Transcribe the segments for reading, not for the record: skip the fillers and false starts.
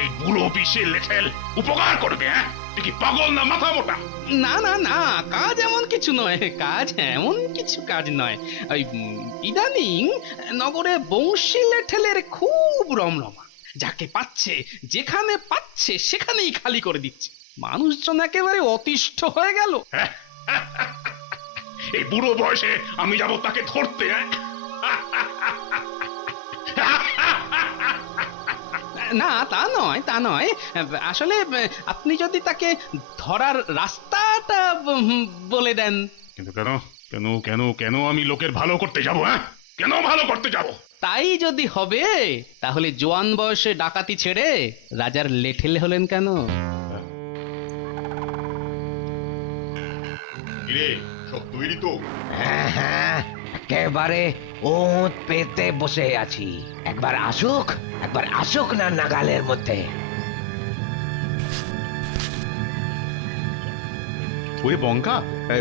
এই বুড়ো পিসে লেঠেল উপকার করবে? হ্যাঁ, তুই কি পাগল না মাথা মোটা? না না না, কাজ এমন কিছু নয়, কাজ নয়। ওই ইদানিং নগরে বংশী লেঠেলের খুব রমরমা। যাকে পাচ্ছে, যেখানে পাচ্ছে সেখানেই খালি করে দিচ্ছে। মানুষজন একেবারে অতিষ্ঠ হয়ে গেল। এই বুড়ো বয়সে আমি যাব তাকে ধরতে? না, তা নয়। আসলে আপনি যদি তাকে ধরার রাস্তাটা বলে দেন। কিন্তু কেন কেন কেন কেন আমি লোকের ভালো করতে যাব? হ্যাঁ, কেন ভালো করতে যাব? তাই যদি হবে, তাহলে জোয়ান বয়সে ডাকাতি ছেড়ে রাজার লেঠেল হলেন কেন? কিরে, সব তৈরি তো? হ্যাঁ হ্যাঁ, একেবারে ওঁত পেতে বসে আছি। একবার আসুক না নাগালের মধ্যে। ওরে বঙ্কা,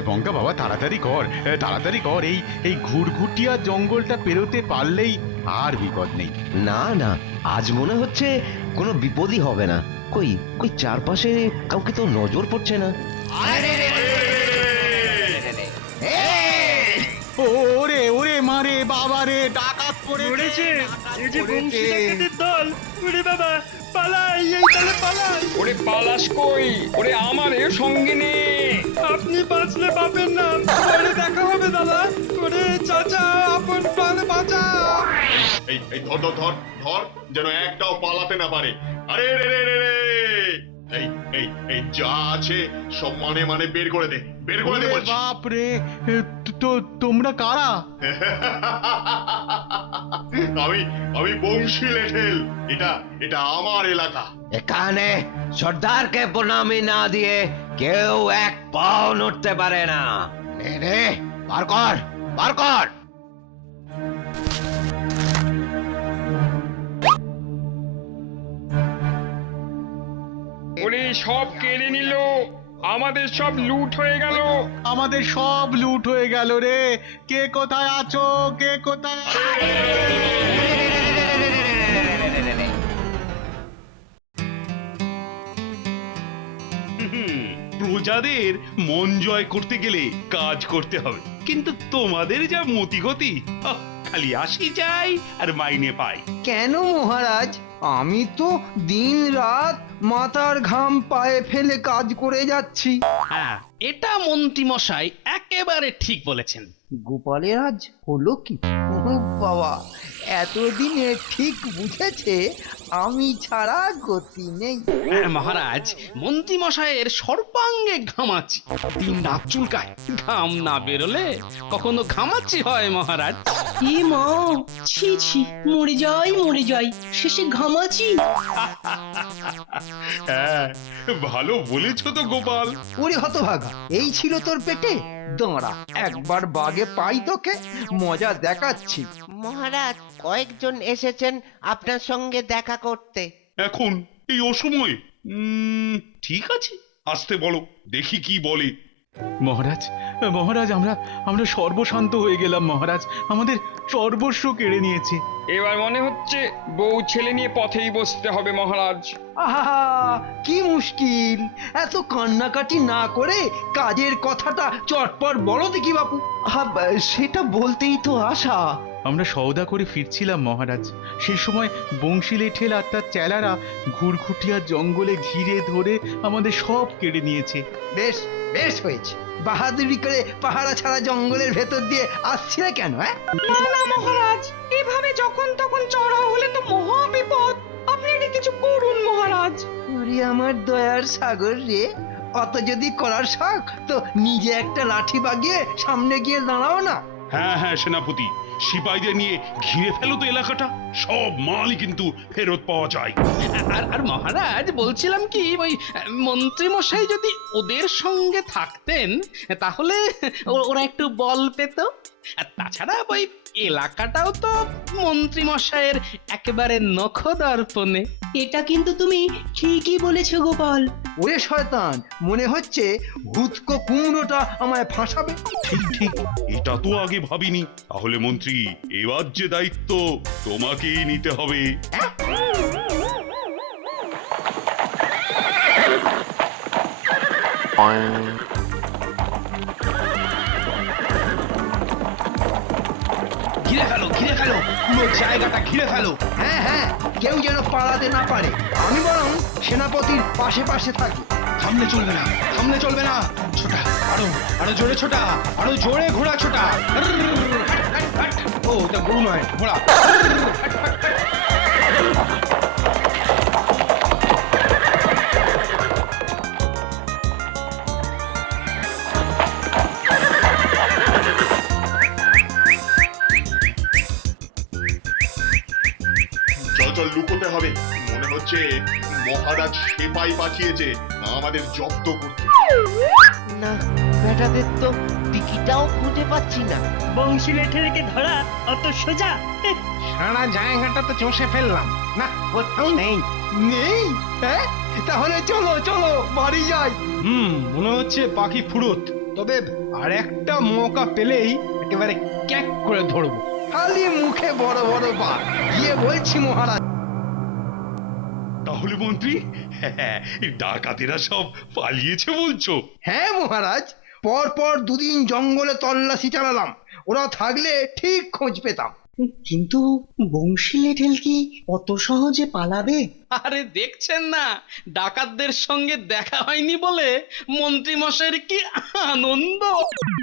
বঙ্কা বাবা, তাড়াতাড়ি কর, এই ঘুরঘুটিয়া জঙ্গলটা পেরোতে পারলেই আর বিপদ নেই। না না, আজ মনে হচ্ছে কোনো বিপদই হবে না। কই কই চারপাশে কাউকে তো নজর পড়ছে না। ওরে ওরে মারে বাবা রে, ডাকাত পড়েছে। এই যে বংশী ডাকাতের দল, ওরে বাবা পালাই, এই দলে পালাই। ওরে পালাস কই? ওরে আমারে সঙ্গে নে। আপনি বাঁচলে বাপের নাম, পরে দেখা হবে দাদা। ওরে চাচা, আপন প্রাণ বাঁচা। এই ধর ধর ধর ধর, যেন একটাও পালাতে না পারে। আরে রে রে রে রে, এই যা আছে সব মানে বের করে দে বলছি। বাপ রে, তো তোমরা কারা? আমি বংশী লেঠেল। এটা আমার এলাকা। এখানে সর্দারকে প্রণামী না দিয়ে কেউ এক পাও নড়তে পারে না। নে বার কর। ওরে সব কেড়ে নিল, আমাদের সব লুট হয়ে গেল। আমাদের সব লুট হয়ে গেল রে। কে কোথায় আছো? কে কোথায়? প্রজাদের মন জয় করতে গেলে কাজ করতে হবে, কিন্তু তোমাদের যা মতিগতি, খালি আসি যাই আর মাইনে পাই। কেন মহারাজ? আমি তো দিন রাত মাথার ঘাম পায়ে ফেলে কাজ করে যাচ্ছি। হ্যাঁ, এটা মন্ত্রী মশাই একেবারে ঠিক বলেছেন। গোপালের আজ হলো কি? ও বাবা, এতদিনে ঠিক বুঝেছে আমি ছাড়া গতি নেই। হ্যাঁ, মহারাজ, মন্ত্রী মশাইয়ের সর্বাঙ্গে ঘামাচি, দিন রাত চুলকায়। ঘাম না বেরোলে কখনো ঘামাচি হয় মহারাজ? এ মা, ছি ছি, মরে যাই, শেষে ঘামাচি। হ্যাঁ, ভালো বলেছো তো গোপাল। ওরে হতভাগা, এই ছিল তোর পেটে? দাঁড়া, একবার বাগে পাই তোকে, মজা দেখাচ্ছি। মহারাজ, কয়েকজন এসেছেন আপনার সঙ্গে দেখা করতে। এখন এই অসময়ে? ঠিক আছে, আসতে বলো, দেখি কি বলে। মহারাজ, আমরা সর্বশান্ত হয়ে গেলাম মহারাজ। আমাদের সর্বস্ব কেড়ে নিয়েছে। এবার মনে হচ্ছে বউ ছেলে নিয়ে পথেই বসতে হবে মহারাজ। আহা, কি মুশকিল! এত কান্নাকাটি না করে কাজের কথাটা চটপট বলো দেখি বাপু। সেটা বলতেই তো আশা। আমরা সওদা করে ফিরছিলাম মহারাজ, সেই সময় বংশী লেঠেল আর তার চেলারা ঘুরঘুটিয়া জঙ্গলে ঘিরে ধরে আমাদের সব কেড়ে নিয়েছে। বেশ বেশ হয়েছে, বাহাদুরি করে পাহারা ছাড়া জঙ্গলের ভেতর দিয়ে আসছিলে কেন? না মহারাজ, এভাবে যখন তখন চড়াও হলে তো মহা বিপদ। আপনি এটা কিছু করুন মহারাজ। ওরে আমার দয়ার সাগর রে, অত যদি করার শখ তো নিজে একটা লাঠি বাগিয়ে সামনে গিয়ে দাঁড়াও না। হ্যাঁ সেনাপতি, সিপাহীদের নিয়ে ঘিরে ফেলো তো এলাকাটা, সব মালই কিন্তু ফেরত পাওয়া যায়। আর মহারাজ, বলছিলাম কি, ওই মন্ত্রী মশাই যদি ওদের সঙ্গে থাকতেন তাহলে ওরা একটু বল পেত। আর তাছাড়া ওই এলাকাটাও তো মন্ত্রী মশাইয়ের একেবারে নখদর্পণে। এটা কিন্তু তুমি ঠিকই বলেছো গোপাল। ওরে শয়তান, মনে হচ্ছে ভূতকো কুমড়োটা আমায় ফাঁসাবে। ঠিক, এটা তো আগে ভাবিনি। তাহলে মন্ত্রী, এবার যে দায়িত্ব তোমাকেই নিতে হবে। ঘিরে ফেলো পুরো জায়গাটা ঘিরে ফেলো। হ্যাঁ হ্যাঁ, কেউ যেন পালাতে না পারে। আমি বরং সেনাপতির পাশে পাশে থাকি। থামলে চলবে না ছোটা, আরো জোরে ছোটা, আরো জোরে ঘোড়া ছোটা। ও এটা গরু নয়, ঘোড়া। চল লুকোতে হবে। মনে হচ্ছে মহারাজ সেপাই পাঠিয়েছে আমাদের জব্দ করতে। না, বেটাদের তো টিকিটাও খুঁজে পাচ্ছি না। বংশী লেঠেলকে ধরা অত সোজা? সারা জায়গাটা তো চষে ফেললাম, না কোথাও নেই। নেই? হ্যাঁ, তাহলে চলো চলো বাড়ি যাই। মনে হচ্ছে পাখি ফুরুত। তবে আর একটা মৌকা পেলেই একেবারে ক্যাক করে ধরবো। খালি মুখে বড় বড় বাত, গিয়ে বলছি মহারাজ। তাহলে মন্ত্রী, ডাকাতেরা সব পালিয়েছে বলছো? হ্যাঁ মহারাজ, পর পর দুদিন জঙ্গলে তল্লাশি চালালাম, ওরা থাকলে ঠিক খোঁজ পেতাম। কিন্তু বংশী লেঠেল কি অত সহজে পালাবে? আরে দেখছেন না, ডাকাতদের সঙ্গে দেখা হয়নি বলে মন্ত্রী মশাইয়ের কি আনন্দ।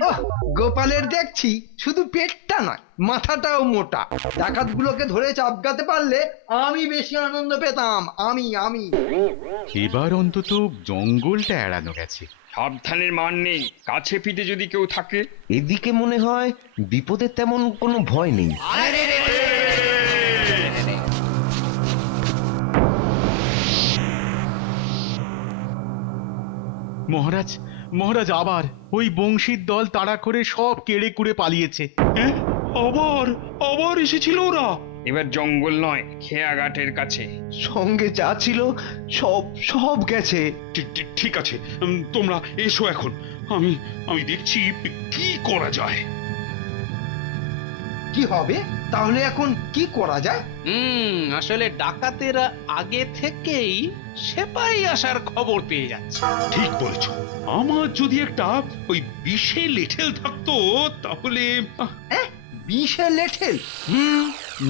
ওহ, গোপালের দেখছি শুধু পেটটা নয়, মাথাটাও মোটা। ডাকাতগুলোকে ধরে চাপকাতে পারলে আমি বেশি আনন্দ পেতাম। আমি এবার অন্তত জঙ্গলটা এড়ানো গেছে। সাবধানের মান নেই, কাছে পিঠে যদি কেউ থাকে। এদিকে মনে হয় বিপদের তেমন কোনো ভয় নেই। মহারাজ আবার ওই বংশীর দল তাড়া করে সব কেড়ে কুড়ে পালিয়েছে। হ্যাঁ, আবার এসেছিল ওরা? এবার জঙ্গল নয়, খেয়াঘাটের কাছে। সঙ্গে যা ছিল সব গেছে। ঠিক আছে, তোমরা এসো এখন। আমি দেখছি কি করা যায়। কি হবে তাহলে? এখন কি করা যায়? আসলে ডাকাতেরা আগে থেকেই সেপাই আসার খবর পেয়ে যাচ্ছে। ঠিক বলেছ। আমার যদি একটা ওই বিষে লেঠেল থাকতো তাহলে। বিষে লেঠেল?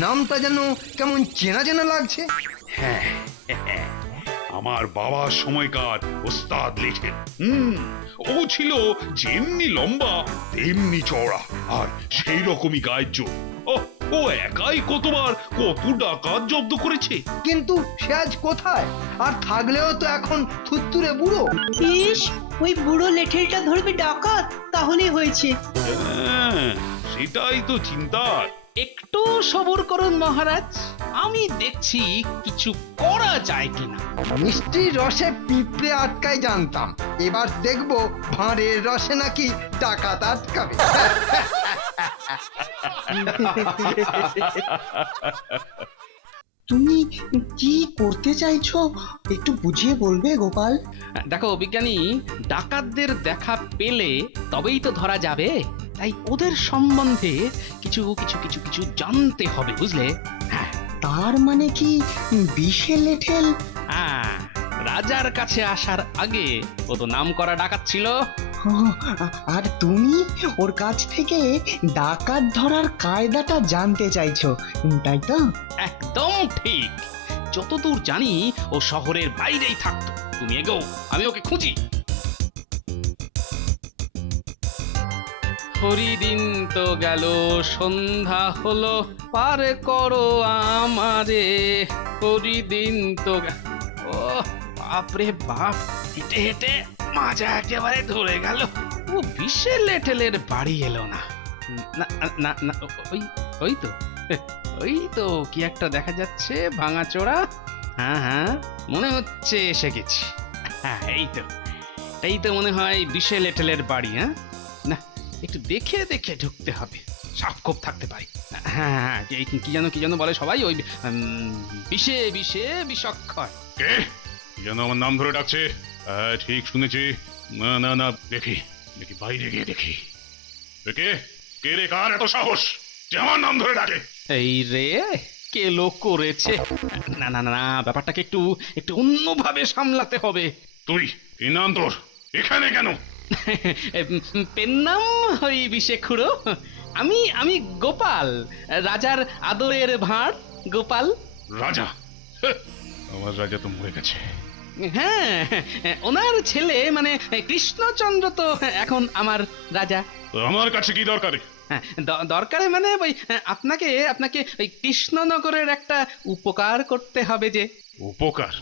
নামটা যেন কেমন চেনা চেনা লাগছে। হ্যাঁ, আমার বাবার সময়কার ওস্তাদ লেঠেল। ও ছিল যেমনি লম্বা তেমনি চওড়া, আর সেই রকমই গায়ের জোর। ও একাই কতবার কত ডাকাত জব্দ করেছে। কিন্তু সে আজ কোথায়? আর থাকলেও তো এখন থুত্তুরে বুড়ো। ইস, ওই বুড়ো লেঠেলটা ধরবে ডাকাত, তাহলে হয়েছে। হ্যাঁ, সেটাই তো চিন্তার। একটু সবুর করুন মহারাজ, আমি দেখছি কিছু করা যায় কিনা। মিষ্টির রসে পিঁপড়ে আটকায় জানতাম, এবার দেখবো ভাঁড়ের রসে নাকি ডাকাত আটকাবে। তুমি কি করতে চাইছো একটু বুঝিয়ে বলবে গোপাল? দেখো বিজ্ঞানী, ডাকাতদের দেখা পেলে তবেই তো ধরা যাবে, তাই ওদের সম্বন্ধে কিছু কিছু কিছু কিছু জানতে হবে, বুঝলে? হ্যাঁ তার মানে কি বিষে লেঠেল? হ্যাঁ, রাজার কাছে আসার আগে ও তো নাম করা ডাকাত ছিল। ও, আর তুমি ওর কাছ থেকে ডাকাত ধরার কায়দাটা জানতে চাইছো, তাই তো? একদম ঠিক। যতদূর জানি ও শহরের বাইরেই থাকতো। তুমি এগো, আমি ওকে খুঁজি। হরিদিন তো গেল, সন্ধ্যা হলো, পার করো আমারে। হরিদিন তো ও বাপরে বাপ, হেঁটে হেঁটে মাজা একেবারে ধরে গেল। ও বিষে লেটেলের বাড়ি এলো না। না না না, ওই তো ওই তো কি একটা দেখা যাচ্ছে, ভাঙাচোরা। হ্যাঁ, মনে হচ্ছে এসে গেছি। হ্যাঁ, এই তো মনে হয় বিষে লেটেলের বাড়ি। হ্যাঁ, না একটু দেখে দেখে ঢুকতে হবে, সাবকোপ থাকতে পারি। হ্যাঁ, কি যেন বলে সবাই, ওই বিষে বিষে বিষক্ষয়। কে যেন আমার নাম ধরে ডাকছে? ঠিক শুনেছি। না, দেখি বাইরে গিয়ে দেখি। কে রে, কার এত সাহস যে আমার নাম ধরে ডাকে? এই রে, কে লোক করেছে। না, ব্যাপারটাকে একটু অন্যভাবে সামলাতে হবে। তুই কি নাম তোর? এখানে কেন? পেন নাম ওই বিষে খুড়ো। আমি গোপাল, রাজার আদরের ভাঁড় গোপাল। রাজা? হ্যাঁ, আমার রাজা তো মরে গেছে। হ্যাঁ, ওনার ছেলে মানে কৃষ্ণচন্দ্র তো এখন আমার রাজা। তো আমার কাছে কি দরকারে? হ্যাঁ, দরকারে মানে ওই আপনাকে ওই কৃষ্ণনগরের একটা উপকার করতে হবে যে। উপকার?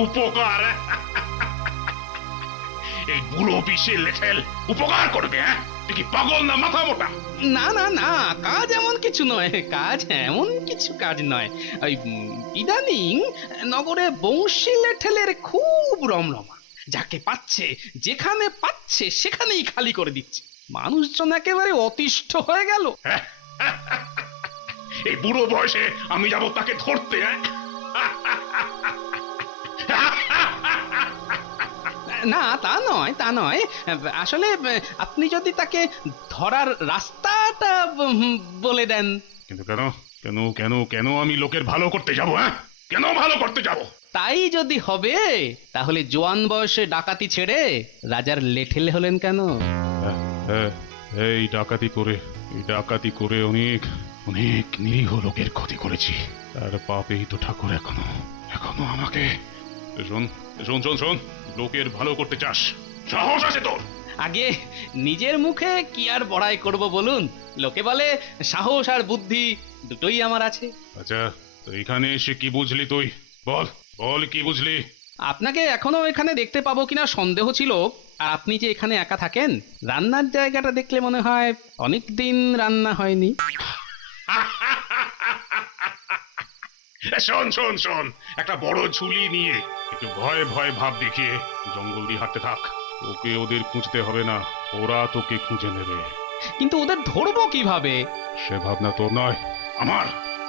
উপকার? এই বুড়ো পিসে লেঠেল উপকার করবে? হ্যাঁ, তুই কি পাগল না মাথা মোটা? না না না, কাজ এমন কিছু নয়, কাজ নয়। ওই ইদানিং নগরে বংশী লেঠেলের খুব রমরমা। যাকে পাচ্ছে যেখানে পাচ্ছে সেখানেই খালি করে দিচ্ছে। মানুষজন একেবারে অতিষ্ঠ হয়ে গেল। এই বুড়ো বয়সে আমি যাব তাকে ধরতে? হ্যাঁ? না তা নয়, আসলে আপনি যদি তাকে ধরার রাস্তাটা বলে দেন। কিন্তু কেন কেন কেন কেন আমি লোকের ভালো করতে যাব? হ্যাঁ, কেন ভালো করতে যাব? তাই যদি হবে তাহলে জোয়ান বয়সে ডাকাতি ছেড়ে রাজার লেঠেল হলেন কেন? এই ডাকাতি করে অনেক অনেক নিরীহ লোকের ক্ষতি করেছি। তার পাপেই তো ঠাকুর এখনো আমাকে। শোন শোন শোন শোন, লোকের ভালো করতে চাস, সাহস আছে তোর? আগে নিজের মুখে কি আর বড়াই করব বলুন? লোকে বলে সাহস আর বুদ্ধি দুটোই আমার আছে। আচ্ছা, তো এখানে এসে কি বুঝলি তুই? বল বল, কি বুঝলি? আপনাকে এখনো এখানে দেখতে পাবো কিনা সন্দেহ ছিল। আর আপনি যে এখানে একা থাকেন, রান্নার জায়গাটা দেখলে মনে হয় অনেক দিন রান্না হয়নি। শোন শোন শোন, একটা বড় ঝুলি নিয়ে একটু ভয় ভয় ভাব দেখিয়ে জঙ্গল দিয়ে হাঁটতে থাক। তোকে ওদের খুঁজতে হবে না, ওরা তোকে খুঁজে নেবে। কিন্তু ওদের ধরবো কিভাবে? সে ভাবনা তোর নয়, আমার।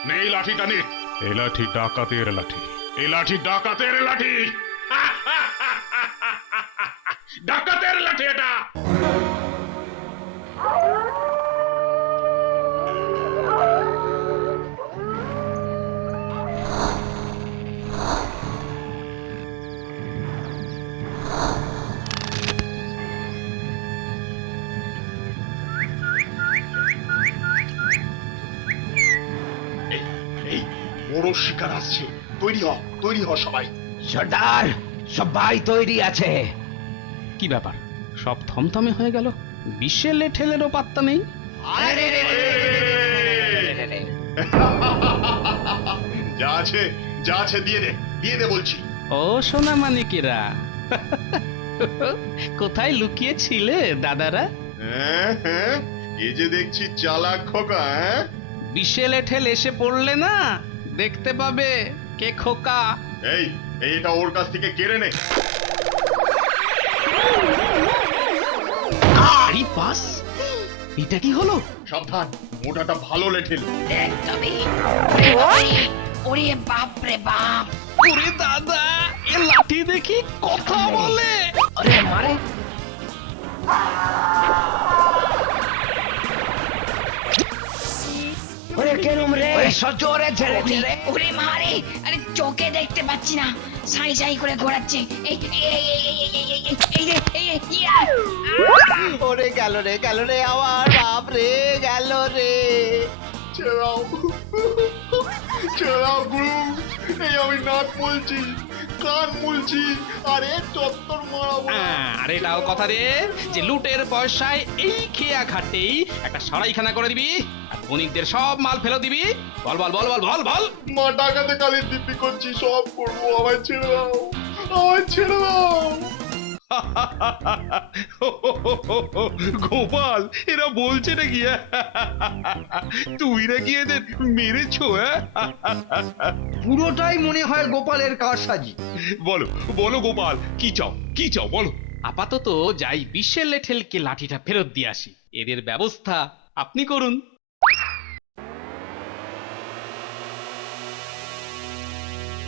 নে এই লাঠিটা নে। এই লাঠি ডাকাতের লাঠি, এই লাঠি ডাকাতের লাঠি। ডাকাতের লাঠি এটা। এই বড় শিকার আসছে, তৈরি হ সবাই। সর্দার, সবাই তৈরি আছে। কি ব্যাপার, সব থমথমে হয়ে গেল? বিশ্বের লেঠেলেরও পাত্তা নেই। যা আছে দিয়ে দে বলছি। ও সোনা মানিকেরা, কোথায় লুকিয়ে ছিলে দাদারা? হ্যাঁ, এই যে দেখছি চালাক খোকা। বিশ্বে লেঠেল এসে পড়লে না দেখতে পাবে কে খোকা। এটা ওর কাছ থেকে কেড়ে নে। আরে বাস, এটা কি হলো? সাবধান, ওটাটা ভালো লেঠেল। একদমই। ওরে বাপ রে বাপ! ওরে দাদা, এ লাঠি দেখি কথা বলে। আরে মারে! ওরে কেরম রে? ওরে সজোরে ছেড়ে ছেড়ে। ওরে মারে! আরে চোখে দেখতে পাচ্ছি না, সাই সাই করে ঘোরাচ্ছে। এই রে, ইয়া! ওরে গেল রে আমার বাপ রে, গেল রে। ছেড়াও গুরু, এই আমি নাক বলছি, কান বলছি, আরে চত্বর মারাবো। আর এটাও কথা রে যে লুটের পয়সায় এই খেয়া খাটেই একটা সরাইখানা করে দিবি আর বণিকদের সব মাল ফেলে দিবি। বল বল বল বল বল বল। মা টাকাতে কালির দিব্যি করছি, সব করবো। আমায় ছেড়ে দাও। গোপাল, এরা বলছে নাকি তুই নাকি এদের মেরেছো? পুরোটাই মনে হয় গোপালের কারসাজি। বলো গোপাল, কি চাও বলো। আপাতত যাই বিশ্বের লেঠেলকে লাঠিটা ফেরত দিয়ে আসি, এদের ব্যবস্থা আপনি করুন।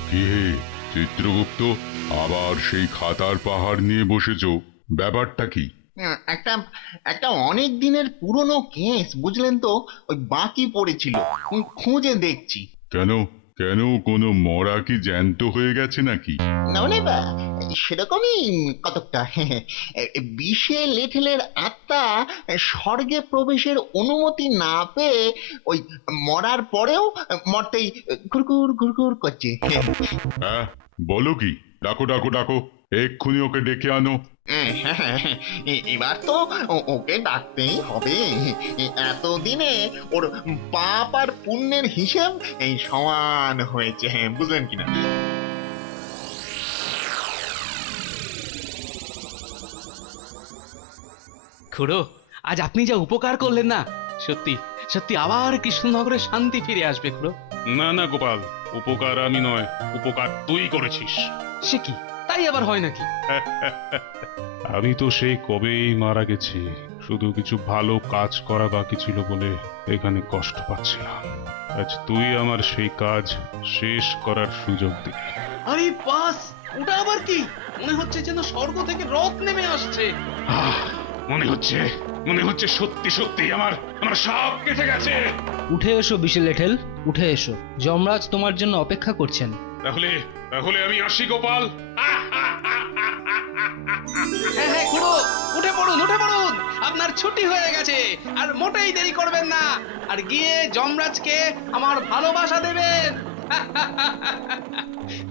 কি হে চিত্রগুপ্ত, আবার সেই খাতার পাহাড় নিয়ে বসেছো, ব্যাপারটা কি? একটা অনেক দিনের পুরনো কেস বুঝলেন তো, ওই বাকি পড়েছিল, খুঁজে দেখছি। কেন, কেন কোনো মরা কি জ্যান্ত হয়ে গেছে নাকি? না মানে সেরকমই কতকটা। বিষে লেঠেলের আত্মা স্বর্গে প্রবেশের অনুমতি না পেয়ে ওই মরার পরেও মরতেই ঘুরঘুর ঘুরঘুর করছে। হ্যাঁ, বলো কি? ডাকো ডাকো ডাকো, এক্ষুনি ওকে ডেকে আনো। এবার তো ওকে ডাকতেই হবে। এতদিনে ওর পাপ আর পুণ্যের হিসেব এই সমান হয়েছে, বুঝলেন কিনা? খুড়ো, আজ আপনি যা উপকার করলেন না, সত্যি সত্যি আবার কৃষ্ণনগরে শান্তি ফিরে আসবে খুড়ো। না না গোপাল, উপকার আমি নয়, উপকার তুই করেছিস। সে কি, তাই আবার হয় নাকি? আমি তো সেই কবেই মারা গেছি, শুধু কিছু ভালো কাজ করা বাকি ছিল বলে এখানে কষ্ট পাচ্ছিলাম। আজ তুই আমার সেই কাজ শেষ করার সুযোগ দিবি। আরে বাস, ওটা আবার কি? মনে হচ্ছে যেন স্বর্গ থেকে রথ নেমে আসছে। মনে হচ্ছে সত্যি সত্যি আমার সব কেটে গেছে। উঠে এসো বিশে লেঠেল, উঠে এসো, যমরাজ তোমার জন্য অপেক্ষা করছেন। তাহলে তাহলে আমি আসি গোপাল। হ্যাঁ হ্যাঁ খুড়ো, উঠে পড়ুন উঠে পড়ুন, আপনার ছুটি হয়ে গেছে, আর মোটেই দেরি করবেন না, আর গিয়ে যমরাজকে আমার ভালোবাসা দেবেন।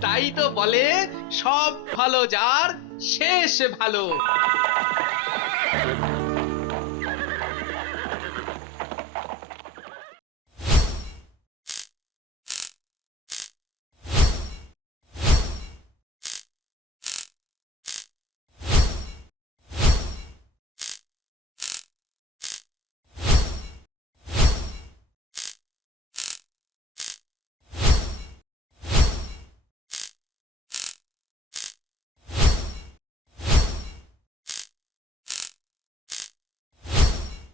তাই তো বলে, সব ভালো যার শেষ ভালো।